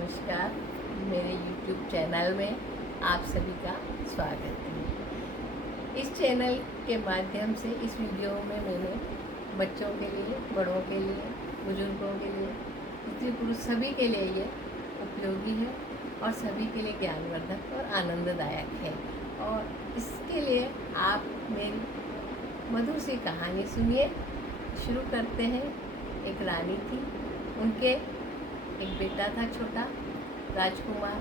नमस्कार। मेरे YouTube channel में आप सभी का स्वागत है। इस चैनल के माध्यम से इस वीडियो में मैंने बच्चों के लिए, बड़ों के लिए, बुजुर्गों के लिए, स्त्री पुरुष सभी के लिए ये उपयोगी है और सभी के लिए ज्ञानवर्धक और आनंददायक है। और इसके लिए आप मेरी मधुर सी कहानी सुनिए। शुरू करते हैं। एक रानी थी, उनके एक बेटा था छोटा, राजकुमार।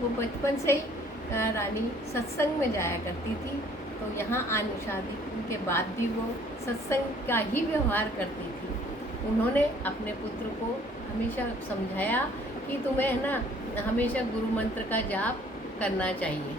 वो बचपन से ही रानी सत्संग में जाया करती थी, तो यहाँ आने शादी के बाद भी वो सत्संग का ही व्यवहार करती थी। उन्होंने अपने पुत्र को हमेशा समझाया कि तुम्हें ना हमेशा गुरु मंत्र का जाप करना चाहिए।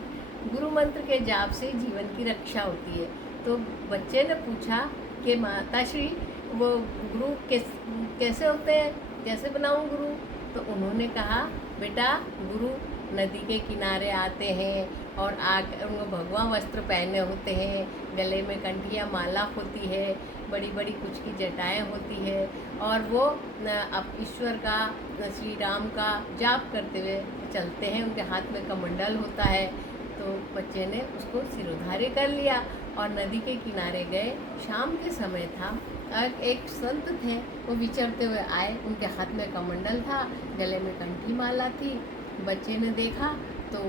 गुरु मंत्र के जाप से जीवन की रक्षा होती है। तो बच्चे ने पूछा कि माताश्री, वो गुरु कैसे होते हैं, कैसे बनाऊं गुरु? तो उन्होंने कहा, बेटा, गुरु नदी के किनारे आते हैं और आकर उनको भगवा वस्त्र पहने होते हैं, गले में कंठिया माला होती है, बड़ी बड़ी कुछ की जटाएँ होती है, और वो अब ईश्वर का, श्री राम का जाप करते हुए चलते हैं। उनके हाथ में कमंडल होता है। तो बच्चे ने उसको सिरोधार्य कर लिया और नदी के किनारे गए। शाम के समय था। एक संत थे, वो विचरते हुए आए। उनके हाथ में कमंडल था, गले में कंठी माला थी। बच्चे ने देखा तो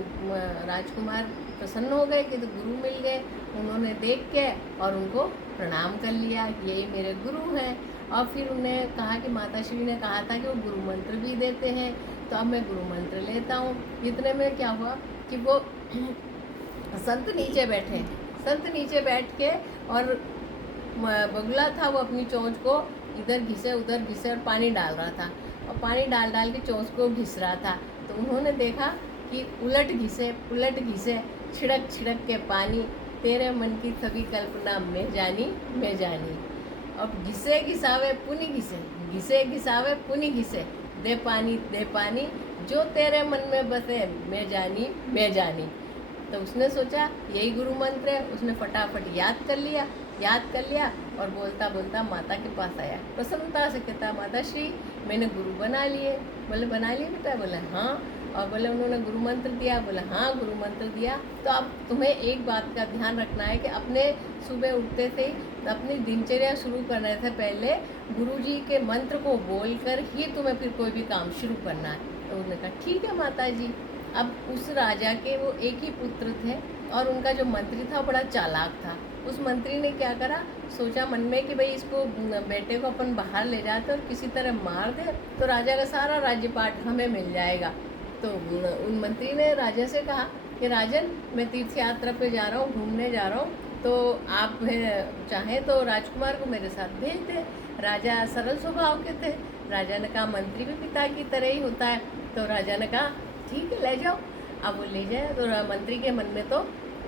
राजकुमार प्रसन्न हो गए कि तो गुरु मिल गए। उन्होंने देख के और उनको प्रणाम कर लिया, यही मेरे गुरु हैं। और फिर उन्हें कहा कि माताश्री ने कहा था कि वो गुरु मंत्र भी देते हैं, तो अब मैं गुरु मंत्र लेता हूँ। इतने में क्या हुआ कि वो संत नीचे बैठे। संत नीचे बैठ के, और बगुला था, वो अपनी चोंच को इधर घिसे उधर घिसे और पानी डाल रहा था, और पानी डाल डाल के चोंच को घिस रहा था। तो उन्होंने देखा कि उलट घिसे पुलट घिसे, छिड़क छिड़क के पानी, तेरे मन की सभी कल्पना मैं जानी। अब घिसे घिसावे पुनि घिसे, घिसे घिसावे पुनि घिसे, दे पानी, जो तेरे मन में बसे मैं जानी। तो उसने सोचा यही गुरु मंत्र है। उसने फटाफट याद कर लिया और बोलता बोलता माता के पास आया। प्रसन्नता से कहता, माताश्री, मैंने गुरु बना लिए। बोले, बना लिए बेटा? बोले, हाँ। और बोले, उन्होंने गुरु मंत्र दिया? बोले, हाँ, गुरु मंत्र दिया। तो अब तुम्हें एक बात का ध्यान रखना है कि अपने सुबह उठते थे, अपनी दिनचर्या शुरू करने से पहले गुरु जी के मंत्र को बोलकर ही तुम्हें फिर कोई भी काम शुरू करना है। तो उन्होंने कहा, ठीक है माता जी। अब उस राजा के वो एक ही पुत्र थे, और उनका जो मंत्री था बड़ा चालाक था। उस मंत्री ने क्या करा, सोचा मन में कि भाई इसको, बेटे को अपन बाहर ले जाते और किसी तरह मार दे, तो राजा का सारा राज्यपाठ हमें मिल जाएगा। तो उन मंत्री ने राजा से कहा कि राजन, मैं तीर्थ यात्रा पे जा रहा हूँ, घूमने जा रहा हूँ, तो आप चाहें तो राजकुमार को मेरे साथ भेज दें। राजा सरल स्वभाव के थे। राजा ने कहा, मंत्री भी पिता की तरह ही होता है। तो राजा ने कहा, ठीक है, ले जाओ। अब वो ले जाए तो मंत्री के मन में तो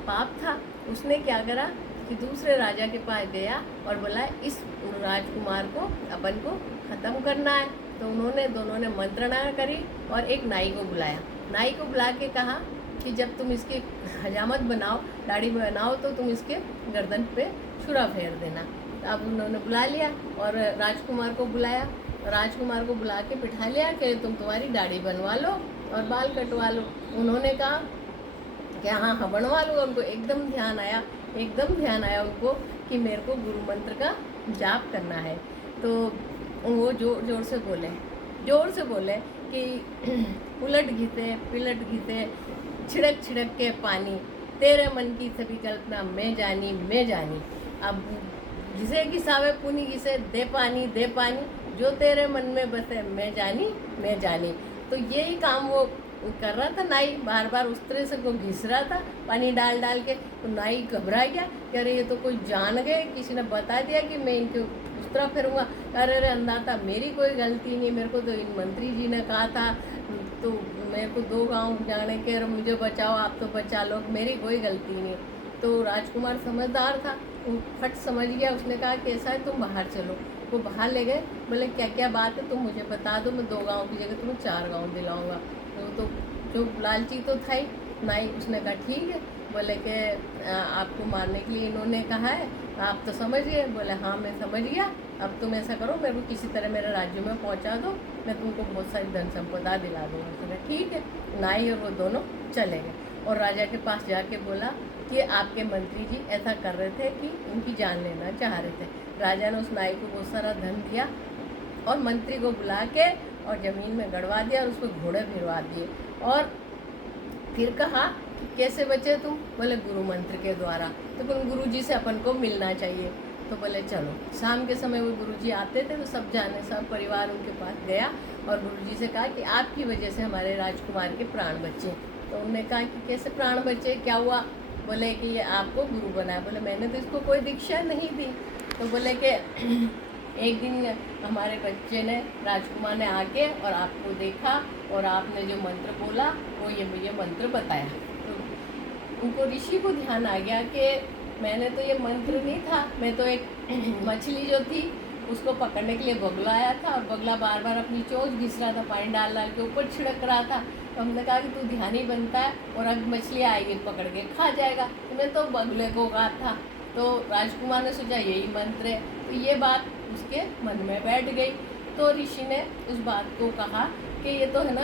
पाप था। उसने क्या करा कि दूसरे राजा के पास गया और बोला, इस राजकुमार को अपन को ख़त्म करना है। तो उन्होंने दोनों ने मंत्रणा करी और एक नाई को बुलाया। नाई को बुला के कहा कि जब तुम इसकी हजामत बनाओ, दाढ़ी बनाओ, तो तुम इसके गर्दन पे छुरा फेर देना। अब उन्होंने बुला लिया और राजकुमार को बुलाया। राजकुमार को बुला के बिठा लिया कि तुम्हारी दाढ़ी बनवा लो और बाल कटवा लो। उन्होंने कहा कि हाँ, बनवा लो। उनको एकदम ध्यान आया उनको कि मेरे को गुरु मंत्र का जाप करना है। तो वो जोर से बोले कि उलट घिसे पिलट घिसे, छिड़क छिड़क के पानी, तेरे मन की सभी कल्पना मैं जानी। अब घिसे घिसावे पुनि घिसे, दे पानी, जो तेरे मन में बसे मैं जानी। तो यही काम वो कर रहा था। नाई बार बार उस तरह से को घिस रहा था, पानी डाल डाल के। तो नाई घबरा गया कि अरे ये तो कोई जान गए, किसी ने बता दिया कि मैं इनके उस तरह फिरूँगा। अरे अंधाता, मेरी कोई गलती नहीं, मेरे को तो इन मंत्री जी ने कहा था, तो मेरे को 2 गांव जाने के, और मुझे बचाओ, आप तो बचा लो, मेरी कोई गलती नहीं। तो राजकुमार समझदार था, वो फट समझ गया। उसने कहा कि ऐसा है, तुम बाहर चलो। वो बाहर ले गए। बोले, क्या क्या बात है, तुम मुझे बता दो, मैं 2 गांव की जगह तुम्हें 4 गांव दिलाऊंगा। तो जो लालची तो था ही नाई, उसने कहा ठीक है। बोले कि आपको मारने के लिए इन्होंने कहा है, आप तो समझ गए। बोले हाँ मैं समझ गया, अब तुम ऐसा करो, मेरे को किसी तरह मेरे राज्य में पहुंचा दो, मैं तुमको बहुत सारी धन संपदा दिला दूँगा। बोले ठीक है। नाई और वो दोनों चले गए और राजा के पास जाके बोला कि आपके मंत्री जी ऐसा कर रहे थे कि उनकी जान लेना चाह रहे थे। राजा ने उस नाई को बहुत सारा धन दिया और मंत्री को बुला के और ज़मीन में गड़वा दिया और उसको घोड़े भिड़वा दिए। और फिर कहा कैसे बचे तुम? बोले गुरु मंत्र के द्वारा। तो फिर गुरु जी से अपन को मिलना चाहिए। तो बोले चलो। शाम के समय वो गुरु जी आते थे तो सब जाने, सब परिवार उनके पास गया और गुरु जी से कहा कि आपकी वजह से हमारे राजकुमार के प्राण बचे। तो उन्होंने कहा कि कैसे प्राण बचे, क्या हुआ? बोले कि ये आपको गुरु बनाया। बोले मैंने तो इसको कोई दीक्षा नहीं दी। तो बोले कि एक दिन हमारे बच्चे ने, राजकुमार ने आके और आपको देखा और आपने जो मंत्र बोला वो ये मंत्र बताया। तो उनको ऋषि को ध्यान आ गया कि मैंने तो ये मंत्र नहीं था, मैं तो एक मछली जो थी उसको पकड़ने के लिए बगुला आया था और बगुला बार बार अपनी चोंच घिस रहा था, पानी डाल डाल के ऊपर छिड़क रहा था। तो हमने कहा कि तू ध्यानी बनता है और अब मछली आएगी पकड़ के खा जाएगा, तो मैं तो बगुले को कहा था। तो राजकुमार ने सोचा यही मंत्र है। तो ये बात उसके मन में बैठ गई। तो ऋषि ने उस बात को कहा कि ये तो है ना,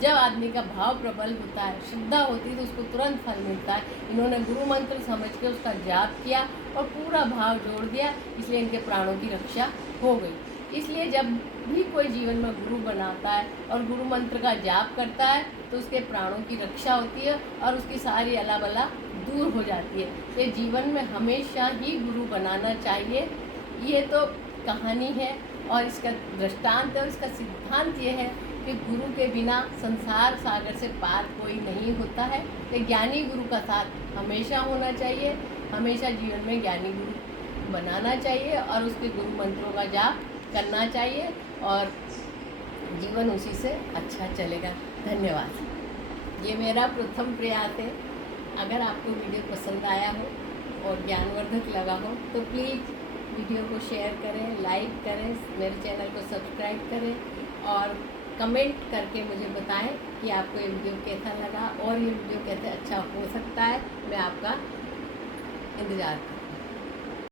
जब आदमी का भाव प्रबल होता है, श्रद्धा होती है तो उसको तुरंत फल मिलता है। इन्होंने गुरु मंत्र समझ के उसका जाप किया और पूरा भाव जोड़ दिया, इसलिए इनके प्राणों की रक्षा हो गई। इसलिए जब भी कोई जीवन में गुरु बनाता है और गुरु मंत्र का जाप करता है तो उसके प्राणों की रक्षा होती है और उसकी सारी अला बला दूर हो जाती है। ये जीवन में हमेशा ही गुरु बनाना चाहिए। ये तो कहानी है और इसका दृष्टांत और इसका सिद्धांत ये है कि गुरु के बिना संसार सागर से पार कोई नहीं होता है। तो ज्ञानी गुरु का साथ हमेशा होना चाहिए, हमेशा जीवन में ज्ञानी गुरु बनाना चाहिए और उसके गुरु मंत्रों का जाप करना चाहिए और जीवन उसी से अच्छा चलेगा। धन्यवाद। ये मेरा प्रथम प्रयास है। अगर आपको वीडियो पसंद आया हो और ज्ञानवर्धक लगा हो तो प्लीज़ वीडियो को शेयर करें, लाइक करें, मेरे चैनल को सब्सक्राइब करें और कमेंट करके मुझे बताएं कि आपको ये वीडियो कैसा लगा और ये वीडियो कैसे अच्छा हो सकता है। मैं आपका इंतज़ार करती हूँ।